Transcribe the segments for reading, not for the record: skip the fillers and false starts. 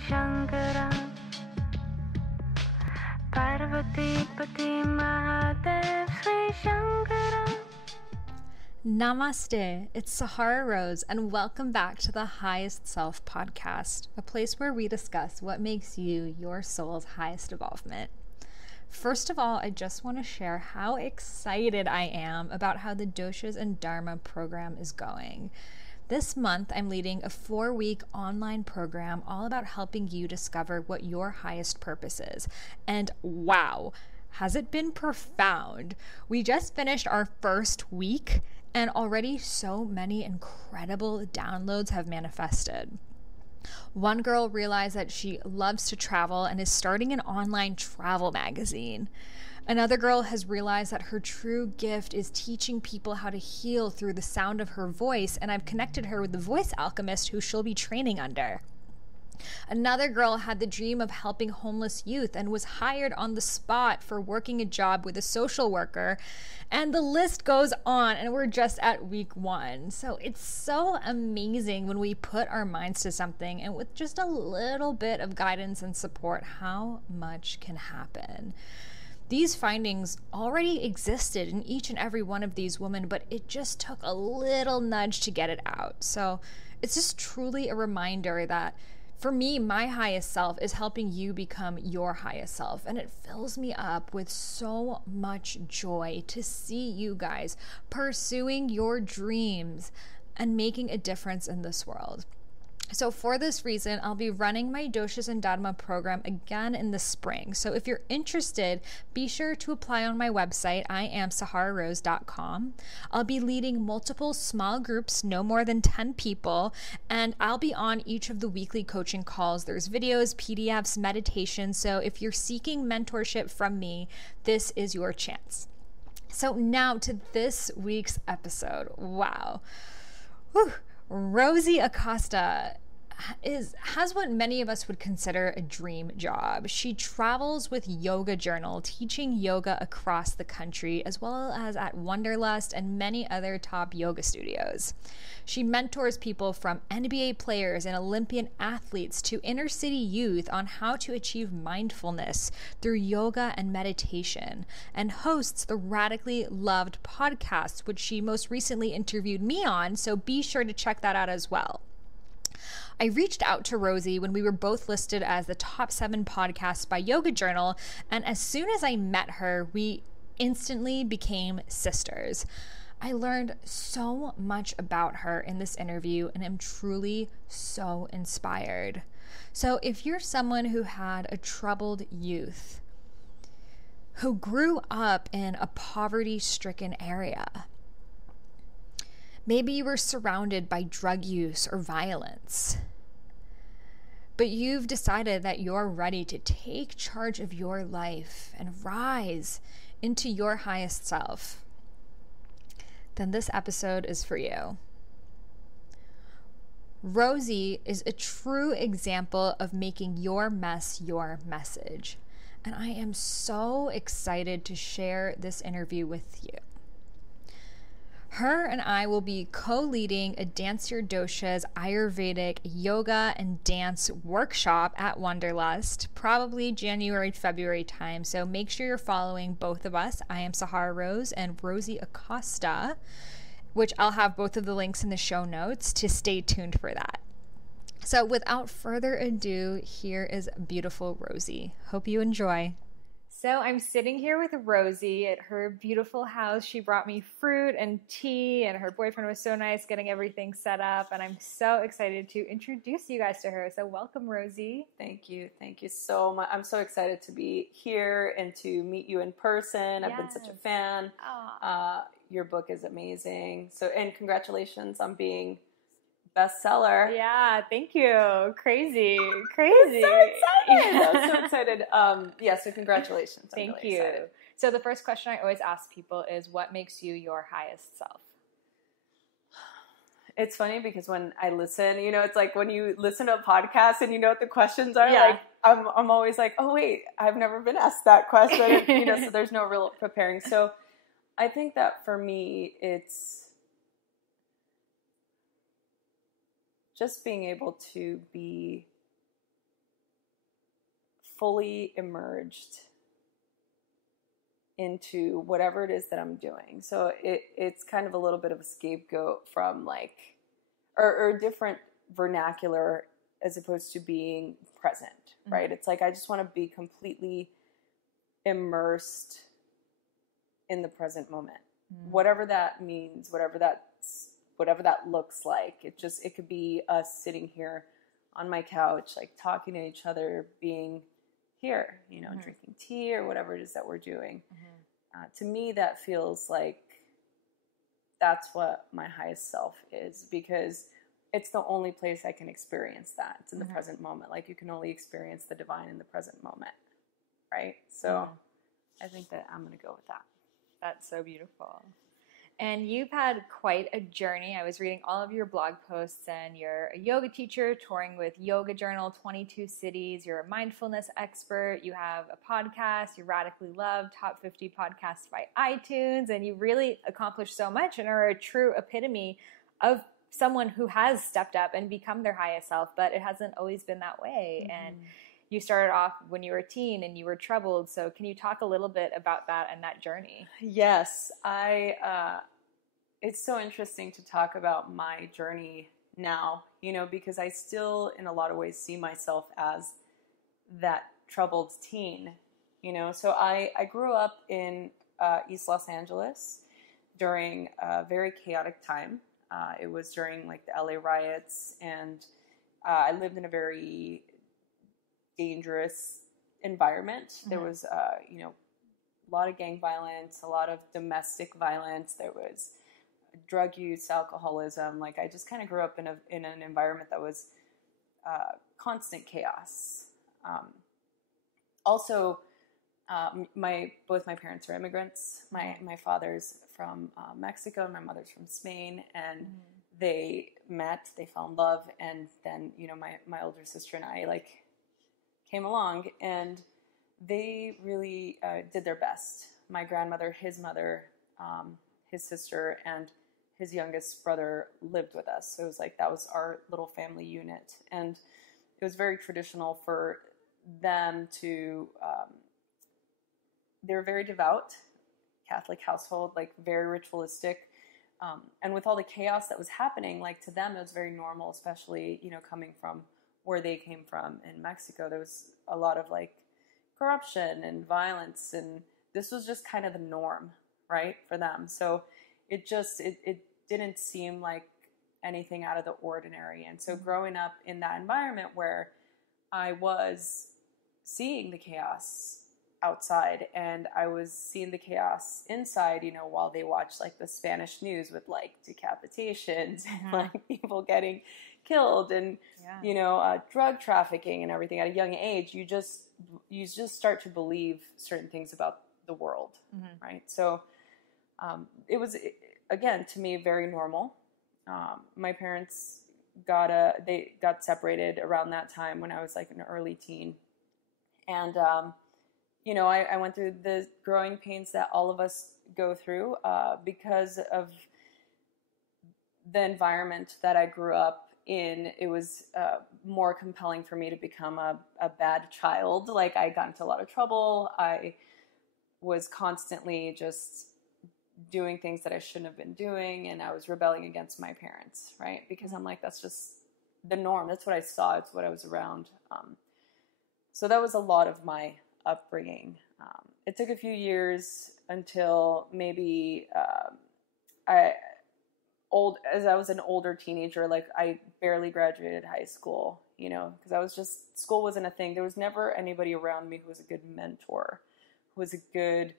Sri Shankaram Parvati Pati Mahadev Sri Shankaram. Namaste, it's Sahara Rose, and welcome back to the Highest Self podcast, a place where we discuss what makes you your soul's highest evolvement. First of all, I just want to share how excited I am about how the Doshas and Dharma program is going. This month, I'm leading a 4-week online program all about helping you discover what your highest purpose is. And wow, has it been profound? We just finished our first week, and already so many incredible downloads have manifested. One girl realized that she loves to travel and is starting an online travel magazine. Another girl has realized that her true gift is teaching people how to heal through the sound of her voice, and I've connected her with the voice alchemist who she'll be training under. Another girl had the dream of helping homeless youth and was hired on the spot for working a job with a social worker. And the list goes on, and we're just at week 1. So it's so amazing when we put our minds to something, and with just a little bit of guidance and support, how much can happen. These findings already existed in each and every one of these women, but it just took a little nudge to get it out. So it's just truly a reminder that for me, my highest self is helping you become your highest self. And it fills me up with so much joy to see you guys pursuing your dreams and making a difference in this world. So for this reason, I'll be running my Doshas and Dharma program again in the spring. So if you're interested, be sure to apply on my website, iamsahararose.com. I'll be leading multiple small groups, no more than 10 people, and I'll be on each of the weekly coaching calls. There's videos, PDFs, meditation. So if you're seeking mentorship from me, this is your chance. So now to this week's episode. Wow. Whew. Rosie Acosta has what many of us would consider a dream job. She travels with Yoga Journal, teaching yoga across the country, as well as at Wanderlust and many other top yoga studios. She mentors people from NBA players and Olympian athletes to inner city youth on how to achieve mindfulness through yoga and meditation, and hosts the Radically Loved podcast, which she most recently interviewed me on, so be sure to check that out as well. I reached out to Rosie when we were both listed as the top 7 podcasts by Yoga Journal, and as soon as I met her, we instantly became sisters. I learned so much about her in this interview and am truly so inspired. So if you're someone who had a troubled youth, who grew up in a poverty-stricken area, maybe you were surrounded by drug use or violence, but you've decided that you're ready to take charge of your life and rise into your highest self, then this episode is for you. Rosie is a true example of making your mess your message, and I am so excited to share this interview with you. Her and I will be co-leading a Dance Your Doshas Ayurvedic yoga and dance workshop at Wanderlust, probably January, February time. So make sure you're following both of us. I am Sahara Rose and Rosie Acosta, which I'll have both of the links in the show notes to stay tuned for that. So without further ado, here is beautiful Rosie. Hope you enjoy. So I'm sitting here with Rosie at her beautiful house. She brought me fruit and tea, and her boyfriend was so nice getting everything set up. And I'm so excited to introduce you guys to her. So welcome, Rosie. Thank you. Thank you so much. I'm so excited to be here and to meet you in person. I've been such a fan. Your book is amazing. So, and congratulations on being bestseller. Yeah, thank you. Crazy. I'm so excited. Yeah. I'm so excited. So congratulations. Thank really you. Excited. So the first question I always ask people is, what makes you your highest self? It's funny because when I listen, it's like when you listen to a podcast and you know what the questions are, Yeah. like I'm always like, oh wait, I've never been asked that question. So there's no real preparing. So I think that for me, it's just being able to be fully immersed into whatever it is that I'm doing. So it's kind of a little bit of a scapegoat from like, or different vernacular as opposed to being present, right? It's like I just want to be completely immersed in the present moment. Whatever that means, whatever that looks like. It could be us sitting here on my couch, like talking to each other, being here, you know, drinking tea or whatever it is that we're doing. To me, that feels like that's what my highest self is, because it's the only place I can experience that. It's in the present moment. Like you can only experience the divine in the present moment, right? So I think that I'm going to go with that. That's so beautiful. And you've had quite a journey. I was reading all of your blog posts, and you're a yoga teacher touring with Yoga Journal, 22 cities. You're a mindfulness expert. You have a podcast, you Radically Loved, top 50 podcasts by iTunes, and you really accomplished so much and are a true epitome of someone who has stepped up and become their highest self, but it hasn't always been that way. And you started off when you were a teen and you were troubled. So can you talk a little bit about that and that journey? Yes, it's so interesting to talk about my journey now, you know, because I still, in a lot of ways, see myself as that troubled teen, you know. So I grew up in East Los Angeles during a very chaotic time. It was during like the LA riots, and I lived in a very dangerous environment. There was, you know, a lot of gang violence, a lot of domestic violence. There was drug use, alcoholism. Like I just kind of grew up in an environment that was constant chaos. Also, both my parents are immigrants. My father's from Mexico and my mother's from Spain, and they met, they fell in love, and then, you know, my older sister and I like came along, and they really did their best. My grandmother, his mother, his sister, and his youngest brother lived with us. So it was like that was our little family unit, and it was very traditional for them to. They were very devout, Catholic household, like very ritualistic. And with all the chaos that was happening, like to them, it was very normal, especially, you know, coming from where they came from in Mexico. There was a lot of like corruption and violence, and this was just kind of the norm, right, for them. So it didn't seem like anything out of the ordinary. And so growing up in that environment where I was seeing the chaos outside and I was seeing the chaos inside, you know, while they watched like the Spanish news with like decapitations and like people getting killed and, you know, drug trafficking and everything at a young age, you just start to believe certain things about the world, right? So it was, again, to me, very normal. My parents they got separated around that time when I was like an early teen. And, you know, I went through the growing pains that all of us go through because of the environment that I grew up in. It was more compelling for me to become a bad child. Like I got into a lot of trouble. I was constantly just doing things that I shouldn't have been doing, and I was rebelling against my parents, right? Because I'm like, that's just the norm. That's what I saw. It's what I was around. So that was a lot of my upbringing. It took a few years until maybe as I was an older teenager, like I barely graduated high school, you know, because school wasn't a thing. There was never anybody around me who was a good mentor, who was a good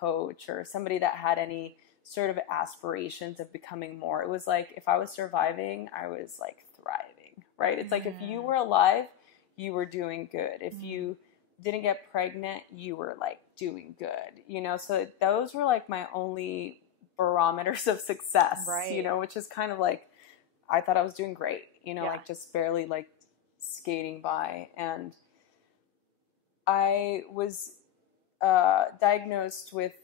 coach, or somebody that had any sort of aspirations of becoming more. It was like if I was surviving, I was like thriving, right? It's like if you were alive, you were doing good. If you didn't get pregnant, you were like doing good, you know? So those were like my only barometers of success, right? You know, which is kind of like, I thought I was doing great, you know, like just barely like skating by. And I was diagnosed with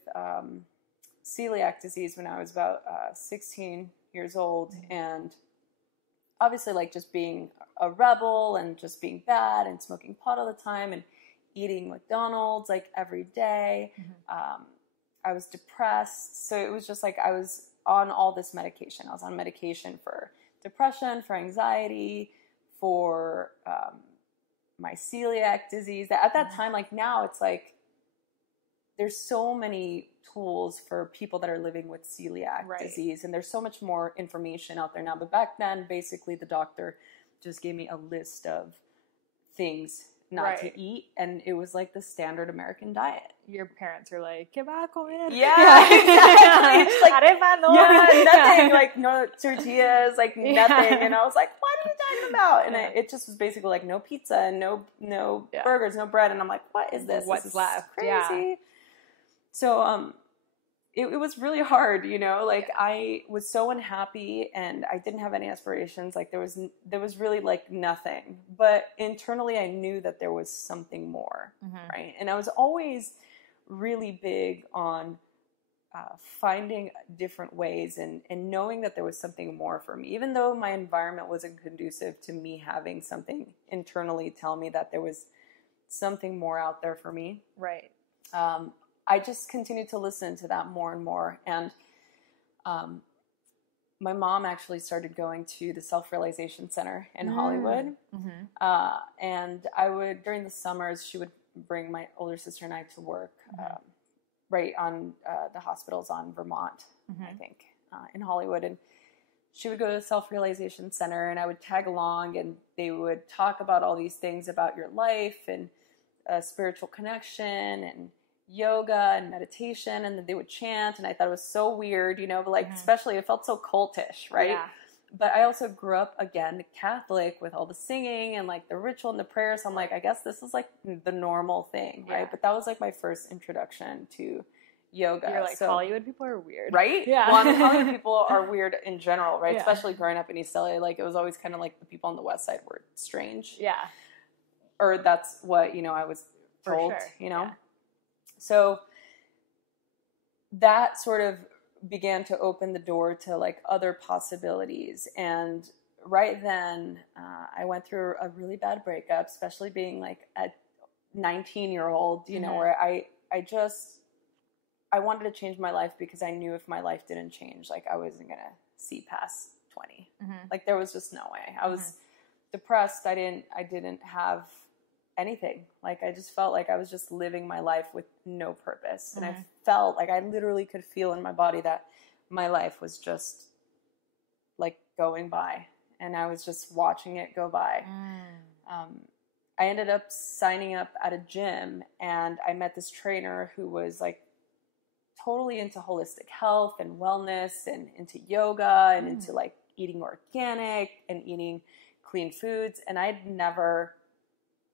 celiac disease when I was about 16 years old. And obviously like just being a rebel and just being bad and smoking pot all the time and eating McDonald's like every day. I was depressed. So it was just like I was on all this medication. I was on medication for depression, for anxiety, for my celiac disease. At that time, like now, it's like there's so many tools for people that are living with celiac disease, and there's so much more information out there now. But back then, basically, the doctor just gave me a list of things not to eat, and it was like the standard American diet. Your parents are like, ¿qué va a comer? Yeah, exactly. It's like, Arepa, nothing, like no tortillas, like nothing. And I was like, what are you talking about? And it just was basically like no pizza and no burgers, no bread. And I'm like, what is this? What's this is left? crazy. Yeah. So it was really hard, you know, like I was so unhappy and I didn't have any aspirations. Like there was really like nothing, but internally I knew that there was something more, right? And I was always really big on finding different ways and knowing that there was something more for me, even though my environment wasn't conducive to me having something internally tell me that there was something more out there for me. Right. I just continued to listen to that more and more. And my mom actually started going to the Self-Realization Center in Hollywood. And I would, during the summers, she would bring my older sister and I to work right on the hospitals on Vermont, I think, in Hollywood. And she would go to the Self-Realization Center and I would tag along and they would talk about all these things about your life and spiritual connection and yoga and meditation, and then they would chant, and I thought it was so weird, you know, but like especially it felt so cultish, right? Yeah. But I also grew up again Catholic with all the singing and like the ritual and the prayers. So I'm like, I guess this is like the normal thing, right? But that was like my first introduction to yoga. You're like, Hollywood people are weird, right? Yeah. Well, I mean, Hollywood people are weird in general, right? Yeah. Especially growing up in East LA, like it was always kind of like the people on the West Side were strange. Yeah. Or that's what, you know, I was told, for sure. You know? Yeah. So that sort of began to open the door to like other possibilities. And right then I went through a really bad breakup, especially being like a 19-year-old, you know, where I wanted to change my life because I knew if my life didn't change, like I wasn't going to see past 20. Like there was just no way. I was depressed. I didn't have anything. Like I just felt like I was just living my life with no purpose. And I felt like I literally could feel in my body that my life was just like going by and I was just watching it go by. I ended up signing up at a gym and I met this trainer who was like totally into holistic health and wellness and into yoga and into like eating organic and eating clean foods. And I'd never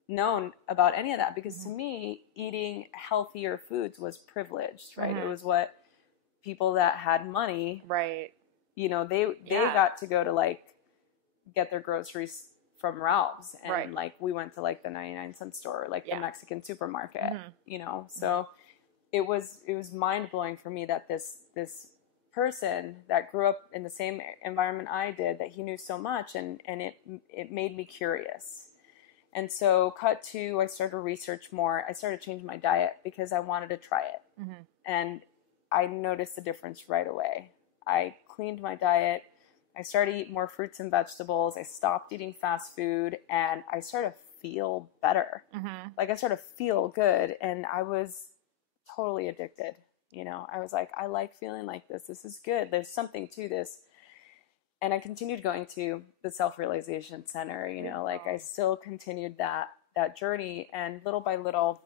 known about any of that because to me, eating healthier foods was privileged, right? It was what people that had money, right? You know, they got to go to like get their groceries from Ralph's, and like we went to like the 99-cent store, like the Mexican supermarket, you know. So it was mind blowing for me that this person that grew up in the same environment I did, that he knew so much, and it made me curious. And so cut to, I started to research more. I started to change my diet because I wanted to try it. And I noticed the difference right away. I cleaned my diet. I started to eat more fruits and vegetables. I stopped eating fast food and I started to feel better. Like I started to feel good, and I was totally addicted. You know, I was like, I like feeling like this. This is good. There's something to this. And I continued going to the Self-Realization Center, you know, like I still continued that journey. And little by little,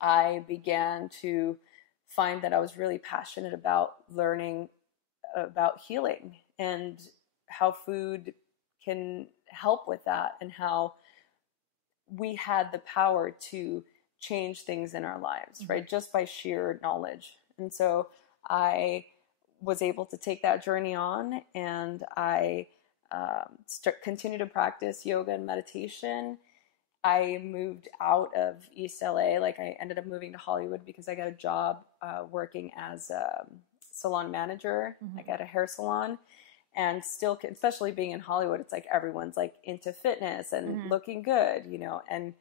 I began to find that I was really passionate about learning about healing and how food can help with that, and how we had the power to change things in our lives, right? Just by sheer knowledge. And so I was able to take that journey on, and I continued to practice yoga and meditation. I moved out of East LA. Like I ended up moving to Hollywood because I got a job working as a salon manager, like at a hair salon. And still, especially being in Hollywood, it's like everyone's like into fitness and looking good, you know, and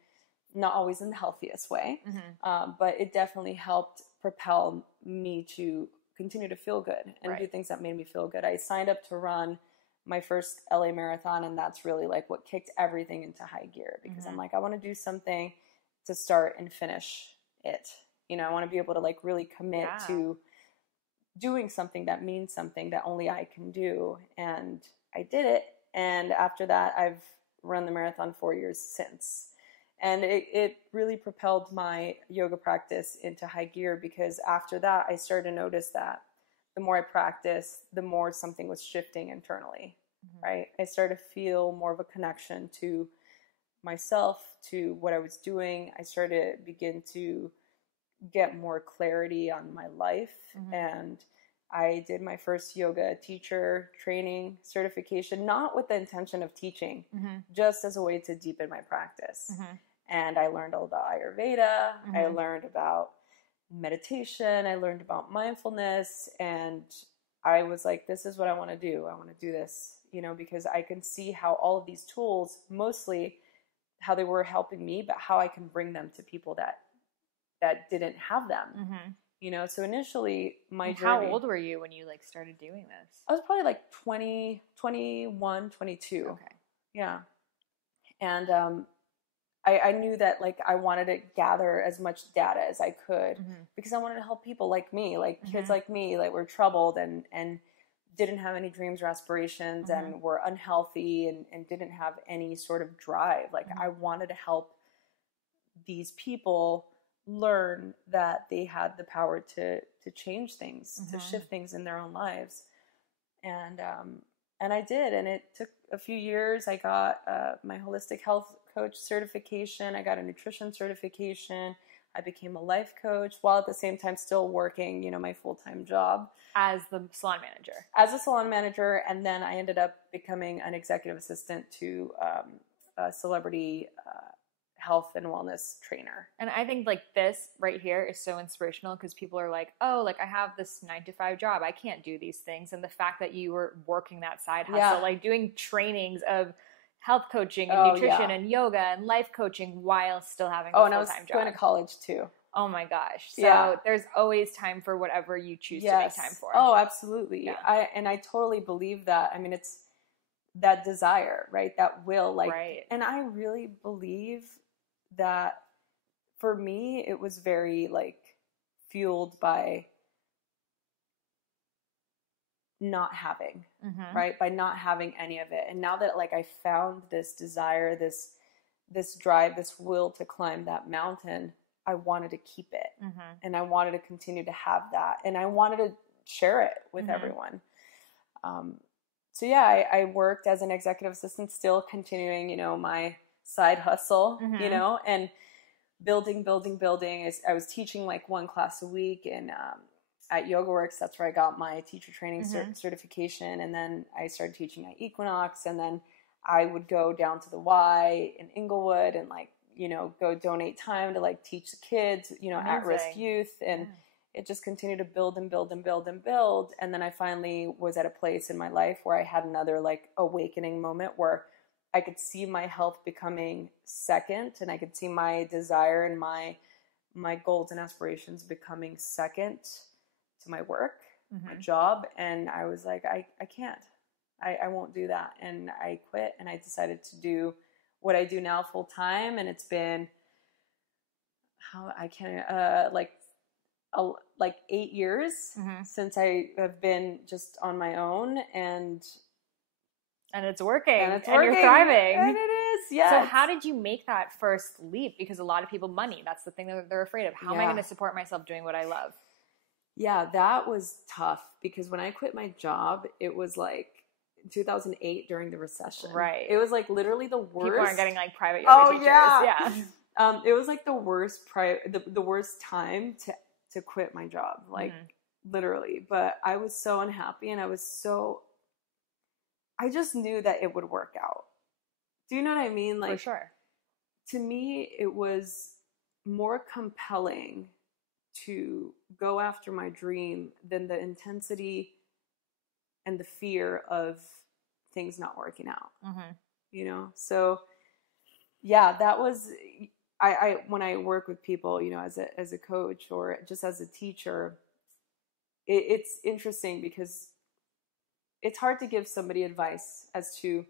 not always in the healthiest way. But it definitely helped propel me to continue to feel good and do things that made me feel good. I signed up to run my first LA marathon, and that's really like what kicked everything into high gear, because I'm like, I want to do something to start and finish it. You know, I want to be able to like really commit to doing something that means something that only I can do. And I did it. And after that, I've run the marathon 4 years since. And it really propelled my yoga practice into high gear, because after that, I started to notice that the more I practiced, the more something was shifting internally, right? I started to feel more of a connection to myself, to what I was doing. I started to begin to get more clarity on my life. And I did my first yoga teacher training certification, not with the intention of teaching, just as a way to deepen my practice. And I learned all about Ayurveda. I learned about meditation. I learned about mindfulness. And I was like, this is what I want to do. I want to do this, you know, because I can see how all of these tools, mostly how they were helping me, but how I can bring them to people that didn't have them, you know? So initially my journey. How old were you when you like started doing this? I was probably like 20, 21, 22. Okay. Yeah. And, I knew that like I wanted to gather as much data as I could, because I wanted to help people like me, like kids like me, that were troubled and didn't have any dreams or aspirations and were unhealthy and didn't have any sort of drive. Like I wanted to help these people learn that they had the power to change things, to shift things in their own lives. And I did, and it took a few years. I got my holistic health coach certification. I got a nutrition certification. I became a life coach, while at the same time still working, you know, my full-time job as the salon manager. As a salon manager, and then I ended up becoming an executive assistant to a celebrity health and wellness trainer. And I think like this right here is so inspirational, because people are like, oh, like I have this 9-to-5 job, I can't do these things. And the fact that you were working that side hustle, like doing trainings of health coaching and nutrition and yoga and life coaching while still having a full-time job. And I was going to college too. Oh my gosh. So there's always time for whatever you choose to make time for. Oh, absolutely. Yeah. I totally believe that. I mean, it's that desire, right? That will, like, and I really believe that for me, it was very like fueled by not having, right? By not having any of it. And now that like I found this desire, this drive, this will to climb that mountain, I wanted to keep it. And I wanted to continue to have that. And I wanted to share it with everyone. So yeah, I worked as an executive assistant, still continuing, you know, my side hustle, you know, and building. I was teaching like one class a week, and at YogaWorks, that's where I got my teacher training certification. And then I started teaching at Equinox, and then I would go down to the Y in Inglewood and like, you know, go donate time to like teach the kids, you know, at-risk youth. And it just continued to build and build and build and build. And then I finally was at a place in my life where I had another like awakening moment where I could see my health becoming second, and I could see my desire and my goals and aspirations becoming second to my work, my job. And I was like, I can't, I won't do that. And I quit, and I decided to do what I do now full time. And it's been like 8 years since I have been just on my own, and it's working. And you're thriving. And it is, yes. So how did you make that first leap? Because a lot of people, money, that's the thing that they're afraid of. How am I going to support myself doing what I love? Yeah, that was tough, because when I quit my job, it was like 2008 during the recession. Right. It was like literally the worst. People aren't getting like private yoga teachers. Yeah. It was like the worst the worst time to quit my job, like literally. But I was so unhappy, and I just knew that it would work out. Do you know what I mean? Like, for sure. To me, it was more compelling to go after my dream than the intensity and the fear of things not working out, Mm-hmm. So yeah, that was, I when I work with people, as a coach or just as a teacher, it's interesting because it's hard to give somebody advice as to,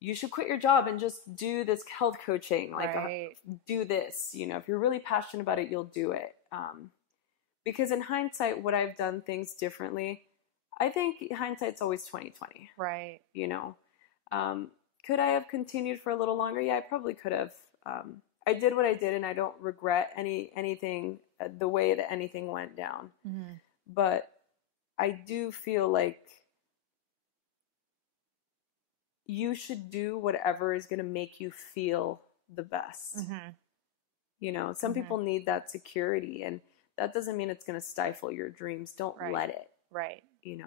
you should quit your job and just do this health coaching. Like, right. do this, if you're really passionate about it, you'll do it. Because in hindsight, would I have done things differently? I think hindsight's always 20/20. Right. Could I have continued for a little longer? Yeah, I probably could have. I did what I did, and I don't regret anything, the way that anything went down. Mm-hmm. But I do feel like you should do whatever is going to make you feel the best. Mm-hmm. Some people need that security, and that doesn't mean it's going to stifle your dreams. Don't let it. Right. Yeah,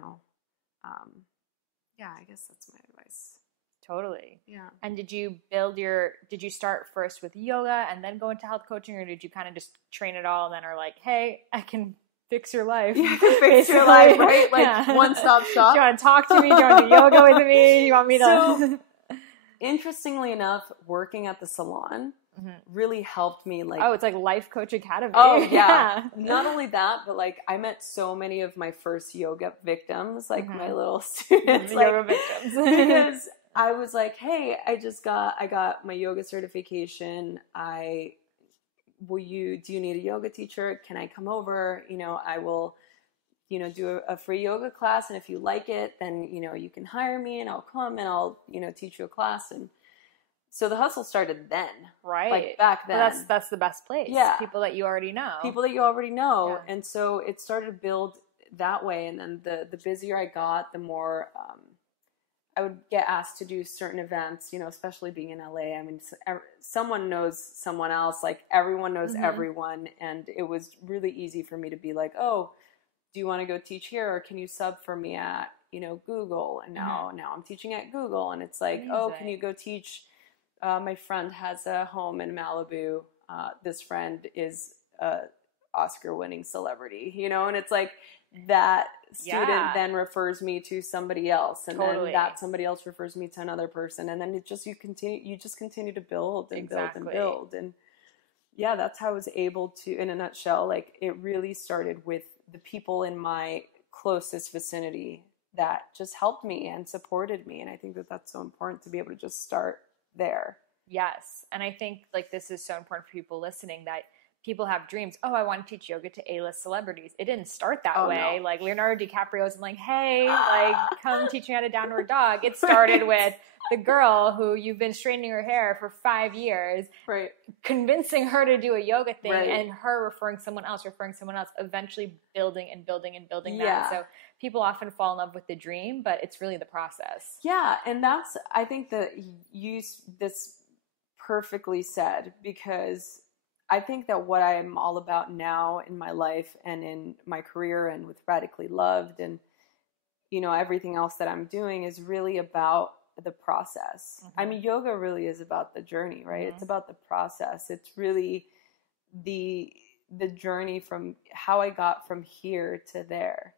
I guess that's my advice. Totally. Yeah. And did you start first with yoga and then go into health coaching, or did you kind of just train it all and then are like, hey, I can fix your life? Yeah, I can fix your life, right? Like, one-stop shop. Do you want to talk to me? Do you want to do yoga with me? Do you want me to... So, interestingly enough, working at the salon really helped me. Like, it's like Life Coach Academy. Oh, yeah. Not only that, but like, I met so many of my first yoga victims, like my little students. Yoga victims. Because I was like, hey, I got my yoga certification. Do you need a yoga teacher? Can I come over? I will, do a free yoga class. And if you like it, then, you can hire me and I'll come and I'll, teach you a class. And so the hustle started then. Right. Like back then. Well, that's the best place. Yeah. People that you already know. Yeah. And so it started to build that way. And then the busier I got, the more, I would get asked to do certain events, especially being in LA. I mean, someone knows someone else, like everyone knows everyone. And it was really easy for me to be like, oh, do you want to go teach here? Or can you sub for me at, Google? And now I'm teaching at Google. And it's like, oh, can you go teach? My friend has a home in Malibu. This friend is a Oscar-winning celebrity, and it's like that student then refers me to somebody else, and then that somebody else refers me to another person, and then you just continue to build and build and build. And yeah, that's how I was able to, in a nutshell, like, it really started with the people in my closest vicinity that just helped me and supported me. And I think that that's so important, to be able to just start there. Yes. And I think, like, this is so important for people listening, that people have dreams. Oh, I want to teach yoga to A-list celebrities. It didn't start that way. No. Like, Leonardo DiCaprio wasn't like, hey, like, come teach me how to downward dog. It started with the girl who you've been straightening her hair for 5 years, convincing her to do a yoga thing, and her referring someone else, eventually building and building and building that. So people often fall in love with the dream, but it's really the process. Yeah. And I think that this perfectly said, because I think that what I am all about now in my life and in my career and with Radically Loved and, everything else that I'm doing is really about the process. I mean, yoga really is about the journey, right? It's about the process. It's really the journey from how I got from here to there.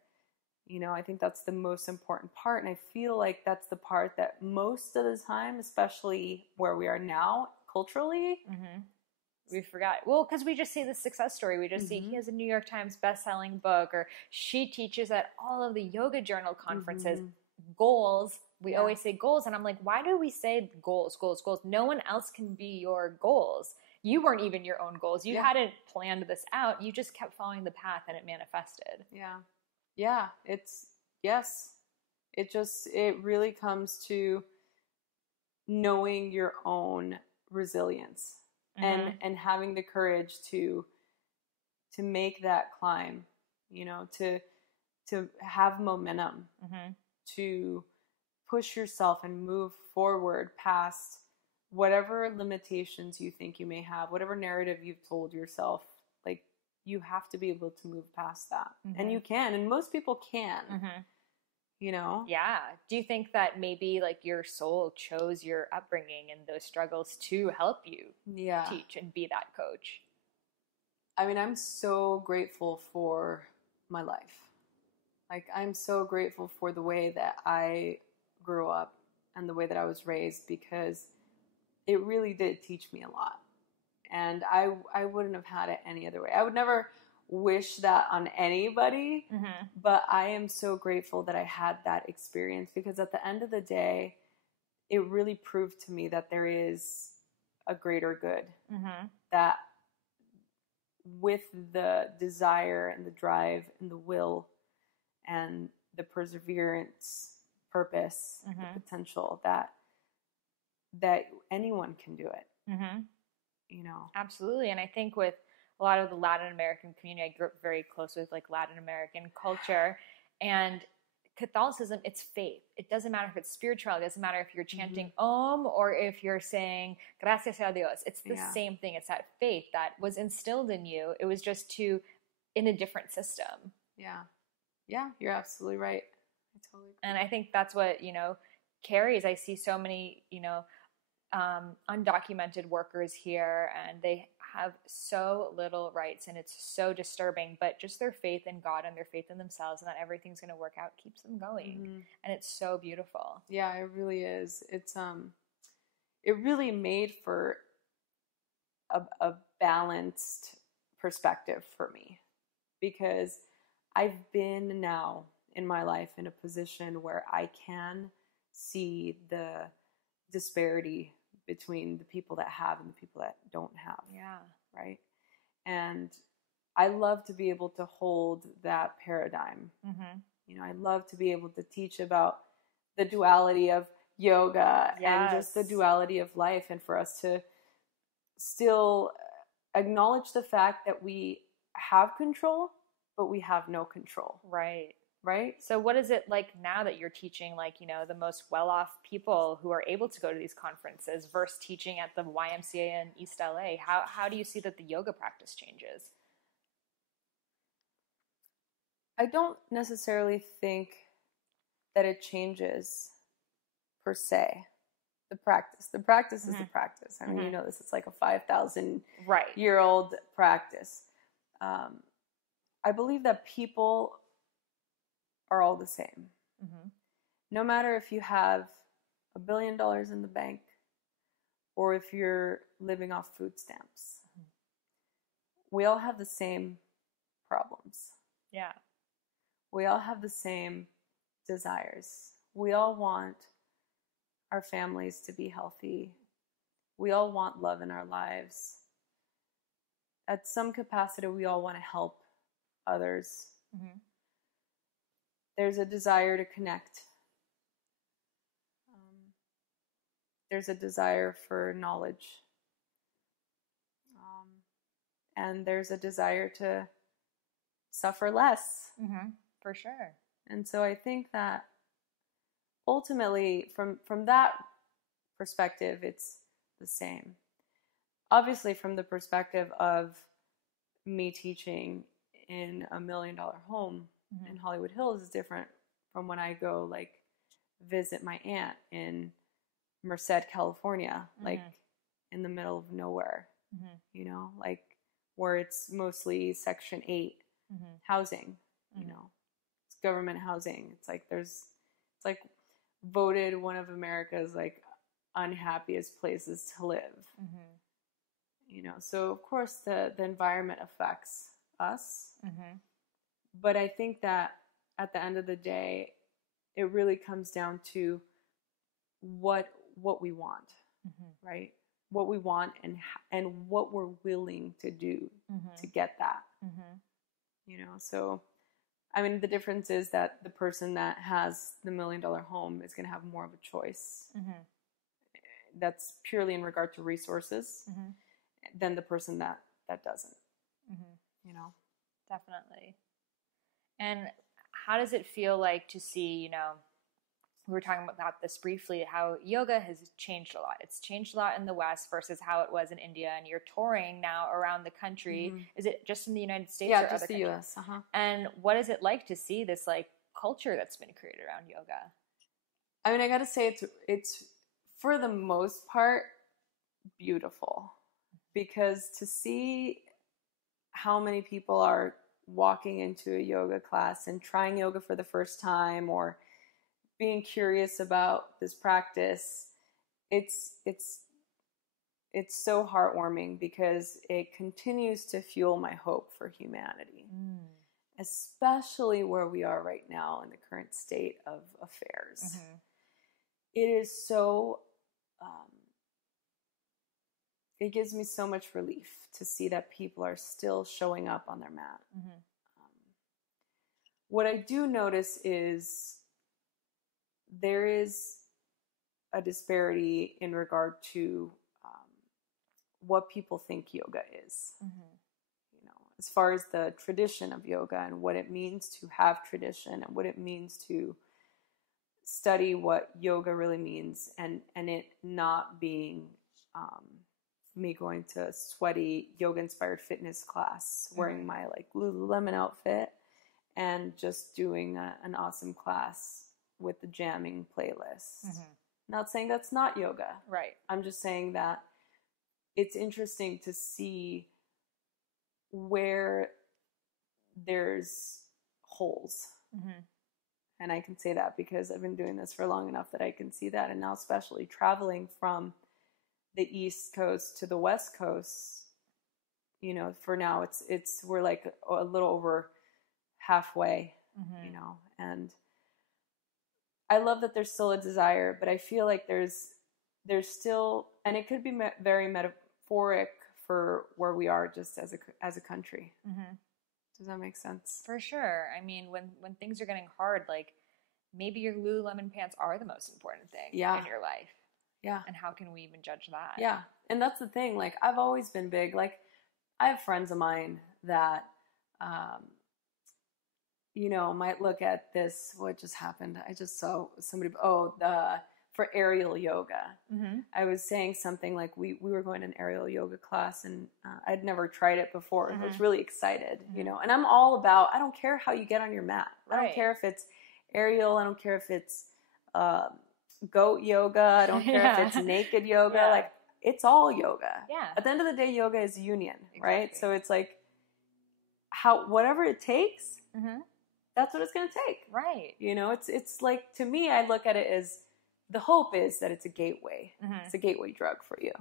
I think that's the most important part. And I feel like that's the part that most of the time, especially where we are now culturally, we forgot. Well, because we just see the success story. We just see he has a New York Times best-selling book, or she teaches at all of the yoga journal conferences. Goals. We always say goals. And I'm like, why do we say goals? No one else can be your goals. You weren't even your own goals. You hadn't planned this out. You just kept following the path and it manifested. Yeah. It really comes to knowing your own resilience and having the courage to make that climb, to have momentum, to push yourself and move forward past whatever limitations you think you may have, whatever narrative you've told yourself. Like, you have to be able to move past that. And you can, and most people can. Yeah. Do you think that maybe, like, your soul chose your upbringing and those struggles to help you teach and be that coach? I mean, I'm so grateful for my life. Like, I'm so grateful for the way that I grew up and the way that I was raised, because it really did teach me a lot. And I wouldn't have had it any other way. I would never wish that on anybody, but I am so grateful that I had that experience, because at the end of the day, it really proved to me that there is a greater good, that with the desire and the drive and the will and the perseverance, purpose, the potential, that anyone can do it. You know? Absolutely. And I think with a lot of the Latin American community, I grew up very close with like Latin American culture, and Catholicism, it's faith. It doesn't matter if it's spiritual. It doesn't matter if you're chanting Om or if you're saying Gracias a Dios. It's the same thing. It's that faith that was instilled in you. It was just in a different system. Yeah. Yeah, you're absolutely right. I totally agree. And I think that's what, carries. I see so many, undocumented workers here, and they have so little rights, and it's so disturbing, but just their faith in God and their faith in themselves and that everything's going to work out keeps them going. And it's so beautiful. Yeah, it really is. It's it really made for a balanced perspective for me, because I've been now in my life in a position where I can see the disparity between the people that have and the people that don't have. Yeah. Right. And I love to be able to hold that paradigm. I love to be able to teach about the duality of yoga and just the duality of life, and for us to still acknowledge the fact that we have control, but we have no control. Right. Right? So what is it like now that you're teaching, the most well-off people who are able to go to these conferences versus teaching at the YMCA in East LA? How do you see that the yoga practice changes? I don't necessarily think that it changes per se. The practice is the practice. I mean, you know this, it's like a 5,000 year old practice. I believe that people are all the same. No matter if you have $1 billion in the bank or if you're living off food stamps, we all have the same problems. Yeah. We all have the same desires. We all want our families to be healthy. We all want love in our lives. At some capacity, we all want to help others. There's a desire to connect. There's a desire for knowledge. And there's a desire to suffer less. For sure. And so I think that ultimately, from that perspective, it's the same. Obviously, from the perspective of me teaching in $1 million home in Hollywood Hills is different from when I go visit my aunt in Merced, California, in the middle of nowhere, where it's mostly Section 8 housing, it's government housing. It's voted one of America's unhappiest places to live. So of course the environment affects us. But I think that at the end of the day, it really comes down to what we want, right? What we want and what we're willing to do to get that. So I mean, the difference is that the person that has the $1 million home is going to have more of a choice. That's purely in regard to resources than the person that doesn't. Definitely. And how does it feel like to see, we were talking about this briefly, how yoga has changed a lot. It's changed a lot in the West versus how it was in India. And you're touring now around the country. Is it just in the United States or just other the countries? US. And what is it like to see this culture that's been created around yoga? I mean, I got to say it's for the most part beautiful, because to see how many people are walking into a yoga class and trying yoga for the first time or being curious about this practice, it's so heartwarming because it continues to fuel my hope for humanity, especially where we are right now in the current state of affairs. It is so, it gives me so much relief to see that people are still showing up on their mat. What I do notice is there is a disparity in regard to what people think yoga is. You know, as far as the tradition of yoga and what it means to have tradition and what it means to study what yoga really means, and it not being me going to a sweaty yoga-inspired fitness class, wearing my like Lululemon outfit and just doing an awesome class with the jamming playlist. Not saying that's not yoga. Right. I'm just saying that it's interesting to see where there's holes. And I can say that because I've been doing this for long enough that I can see that. And now especially traveling from the East Coast to the West Coast, you know, for now we're like a little over halfway, you know, and I love that there's still a desire, but I feel like there's still, and it could be very metaphoric for where we are just as a country. Does that make sense? For sure. I mean, when things are getting hard, like maybe your Lululemon pants are the most important thing in your life. Yeah. And how can we even judge that? Yeah. And that's the thing. Like, I've always been big. Like, I have friends of mine that, you know, might look at this, what just happened. I just saw somebody, for aerial yoga. I was saying something like we were going to an aerial yoga class, and I'd never tried it before. I was really excited, you know, and I'm all about, I don't care how you get on your mat. Right. I don't care if it's aerial. I don't care if it's goat yoga. I don't care if it's naked yoga. Like, it's all yoga. Yeah. At the end of the day, yoga is union, right? So it's like, whatever it takes, that's what it's going to take. Right. You know, it's like, to me, I look at it as, the hope is that it's a gateway. It's a gateway drug for you.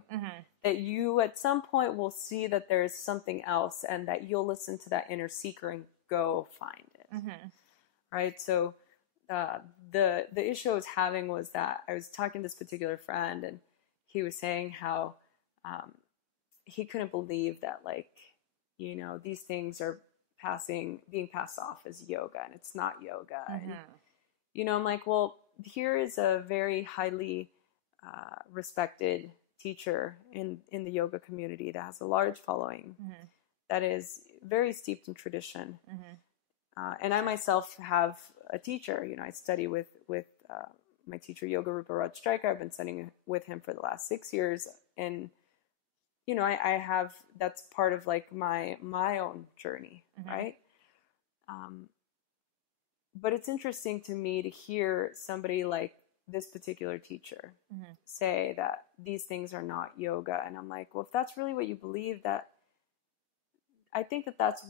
That you at some point will see that there's something else, and that you'll listen to that inner seeker and go find it. Right? So the issue I was having was that I was talking to this particular friend, and he was saying how he couldn't believe that, like, you know, these things are being passed off as yoga, and it's not yoga. And, you know, I'm like, well, here is a very highly respected teacher in the yoga community that has a large following, that is very steeped in tradition. And I myself have a teacher. You know, I study with my teacher, Yoga Rupa Raj Striker. I've been studying with him for the last 6 years. And, you know, I have, that's part of like my own journey, right? But it's interesting to me to hear somebody like this particular teacher say that these things are not yoga. And I'm like, well, if that's really what you believe, that I think that's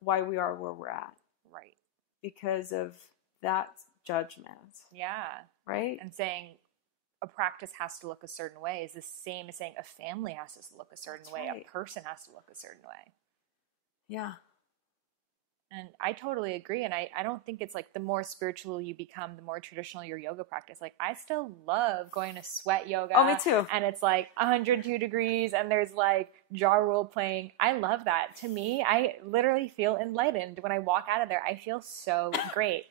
why we are where we're at. Right. Because of that judgment. Yeah. Right? And saying a practice has to look a certain way is the same as saying a family has to look a certain way. Right. A person has to look a certain way. Yeah. And I totally agree. And I don't think it's like the more spiritual you become, the more traditional your yoga practice. Like, I still love going to sweat yoga. Oh, me too. And it's like 102 degrees and there's like jaw rule playing. I love that. To me, I literally feel enlightened when I walk out of there. I feel so great.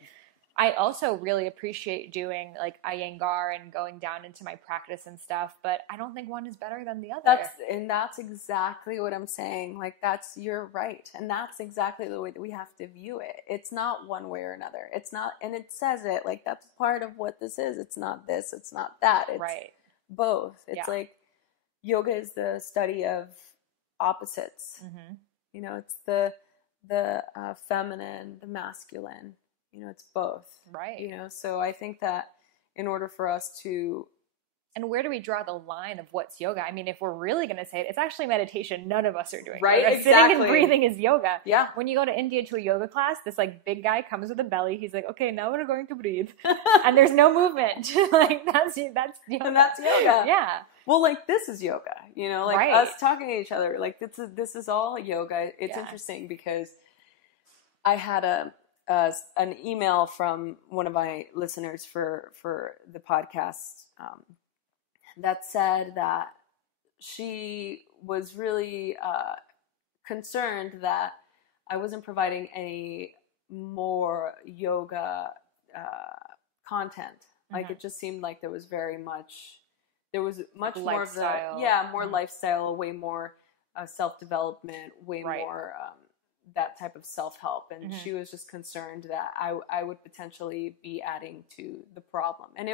I also really appreciate doing like Iyengar and going down into my practice and stuff, but I don't think one is better than the other. That's exactly what I'm saying. Like, you're right. And that's exactly the way that we have to view it. It's not one way or another. It's not, and it says it, like, that's part of what this is. It's not this, it's not that. It's right. both. It's like, yoga is the study of opposites. You know, it's the feminine, the masculine. You know, it's both. Right. You know, so I think that in order for us to And where do we draw the line of what's yoga? I mean, if we're really going to say it, it's actually meditation. None of us are doing right. Yoga. Exactly. Sitting and breathing is yoga. Yeah. When you go to India to a yoga class, this like big guy comes with a belly. He's like, okay, now we're going to breathe, and there's no movement. Like that's yoga. And that's yoga. Yeah. Well, like this is yoga. You know, like us talking to each other. Like this is all yoga. It's interesting because I had an email from one of my listeners for the podcast that said that she was really concerned that I wasn't providing any more yoga content. Like it just seemed like there was much more of the more lifestyle, way more self-development, way more that type of self-help. And she was just concerned that I would potentially be adding to the problem. And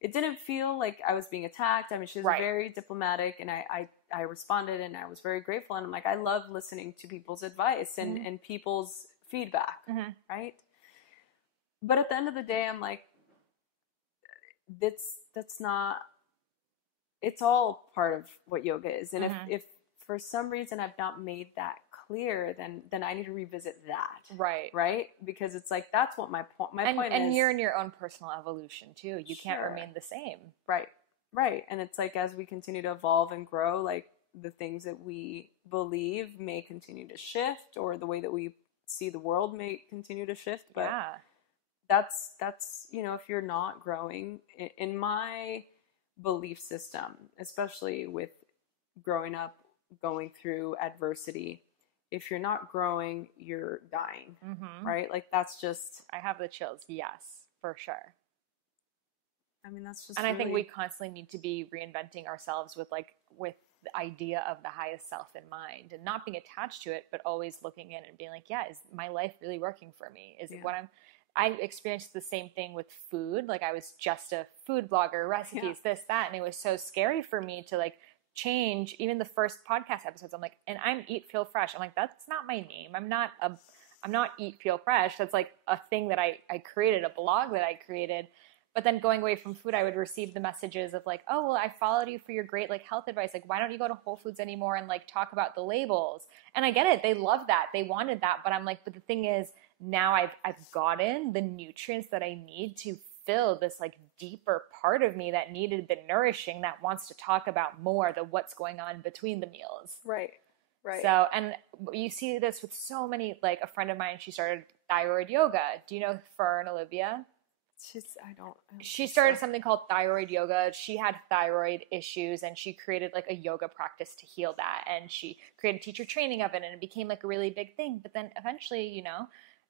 it didn't feel like I was being attacked. I mean, she was very diplomatic, and I responded, and I was very grateful. And I'm like, I love listening to people's advice and people's feedback, right? But at the end of the day, I'm like, that's not, it's all part of what yoga is. And if for some reason I've not made that clear, then I need to revisit that. Right? Because it's like, that's what my point is. And you're in your own personal evolution too. You can't remain the same. Right. And it's like, as we continue to evolve and grow, like the things that we believe may continue to shift, or the way that we see the world may continue to shift. But that's, if you're not growing, in my belief system, especially with growing up, going through adversity, if you're not growing, you're dying, right? Like that's just... I have the chills. Yes, for sure. I mean, that's just... And I think we constantly need to be reinventing ourselves with the idea of the highest self in mind, and not being attached to it, but always looking in and being like, yeah, is my life really working for me? Is it what I experienced the same thing with food. Like I was just a food blogger, recipes, this, that. And it was so scary for me to like change even the first podcast episodes. I'm like, and I'm Eat Feel Fresh. I'm like, that's not my name. I'm not Eat Feel Fresh. That's like a thing that I created, a blog that I created. But then going away from food, I would receive the messages of like, oh, well, I followed you for your great like health advice. Like, why don't you go to Whole Foods anymore and like talk about the labels? And I get it. They love that. They wanted that. But I'm like, but the thing is, now I've gotten the nutrients that I need to fill this like deeper part of me that needed the nourishing, that wants to talk about more the what's going on between the meals. Right. So, and you see this with so many, like a friend of mine, she started Thyroid Yoga. Do you know Fern Olivia? She started something called Thyroid Yoga. She had thyroid issues, and she created like a yoga practice to heal that. And she created teacher training of it, and it became like a really big thing. But then eventually,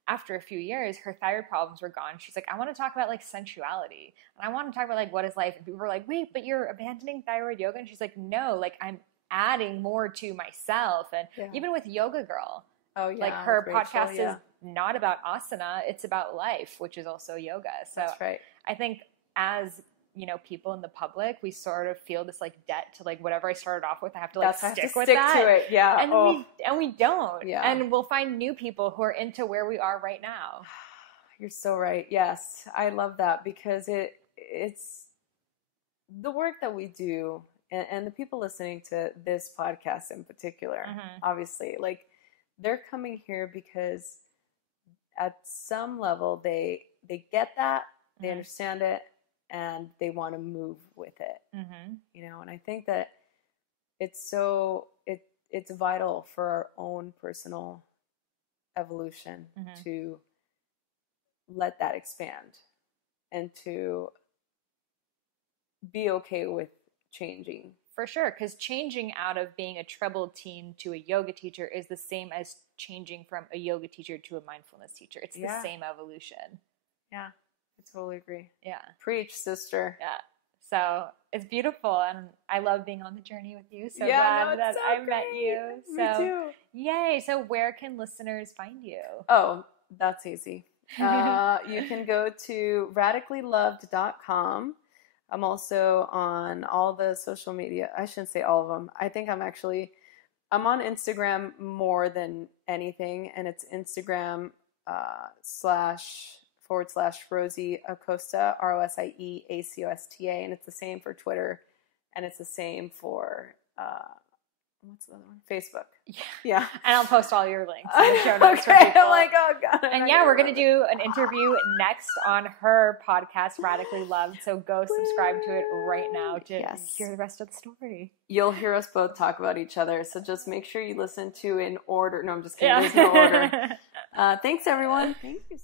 after a few years, her thyroid problems were gone. She's like, I want to talk about like sensuality, and I want to talk about like what is life. And people were like, wait, but you're abandoning Thyroid Yoga? And she's like, no, like I'm adding more to myself. And even with Yoga Girl, like her podcast is not about asana, it's about life, which is also yoga. So that's right. I think as people in the public, we sort of feel this like debt to like whatever I started off with. I have to like stick to it. Yeah. And we don't. Yeah. And we'll find new people who are into where we are right now. You're so right. Yes. I love that, because it's the work that we do, and the people listening to this podcast in particular, obviously, like they're coming here because at some level they get that, they understand it, and they want to move with it, and I think that it's vital for our own personal evolution to let that expand and to be okay with changing. For sure, because changing out of being a troubled teen to a yoga teacher is the same as changing from a yoga teacher to a mindfulness teacher. It's the same evolution. Yeah. I totally agree. Yeah. Preach, sister. Yeah. So it's beautiful, and I love being on the journey with you. So glad that I met you. So, me too. Yay. So where can listeners find you? Oh, that's easy. You can go to radicallyloved.com. I'm also on all the social media. I shouldn't say all of them. I think I'm on Instagram more than anything, and it's Instagram /Rosie Acosta, RosieAcosta. And it's the same for Twitter. And it's the same for, what's the other one? Facebook. Yeah. And I'll post all your links in the show notes for people. I'm like, oh God. And yeah, we're going to do an interview next on her podcast, Radically Loved. So go subscribe to it right now to hear the rest of the story. You'll hear us both talk about each other. So just make sure you listen to in order. No, I'm just kidding. There's no order. Thanks, everyone. Thank you.